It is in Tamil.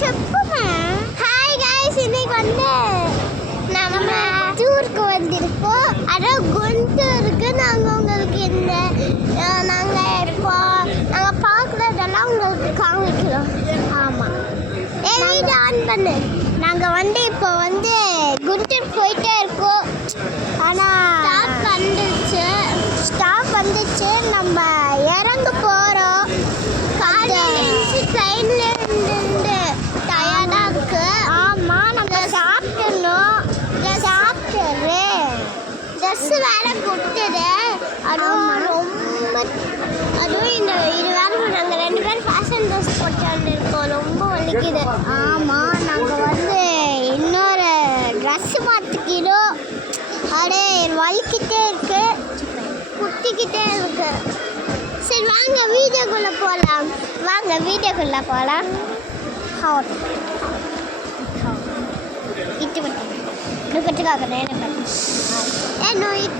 చెప్పుమా. హాయ్ గైస్, இன்னைக்கு வந்து நம்ம டூருக்கு வந்திருக்கோம். அதான் குண்டூருக்கு. நாங்கள் உங்களுக்கு இந்த நாங்கள் பார்க்குறதெல்லாம் உங்களுக்கு காமிக்கிறோம். ஆமாம், வீடு ஆன் பண்ணு. நாங்கள் வந்து இப்போ வந்து குண்டூர் போயிட்டே இருக்கோம். ஆனால் ஸ்டாப் வந்துச்சு. நம்ம இறங்க போகிறோம். காலையில் ட்ரெயினில் இருந்து டயர்டாக இருக்கு. ஆமாம், நம்ம சாப்பிடணும். சாப்பிட்டு ட்ரெஸ்ஸு வேலை கொடுத்தது. அதுவும் ரொம்ப இது வேலை நாங்கள் 2 பேரும் ஃபேஷன் ட்ரெஸ் போட்டு இருக்கோம். ரொம்ப வலிக்குது. ஆமாம், நாங்கள் வந்து இன்னொரு ட்ரெஸ்ஸு மாற்றிக்கிறோம். அப்படியே வலிக்கிட்டே இருக்கு, குத்திக்கிட்டே இருக்கு. சரி வாங்க வீடியோக்குள்ளே போகலாம். itu betul. Lu ketika kena apa? No itu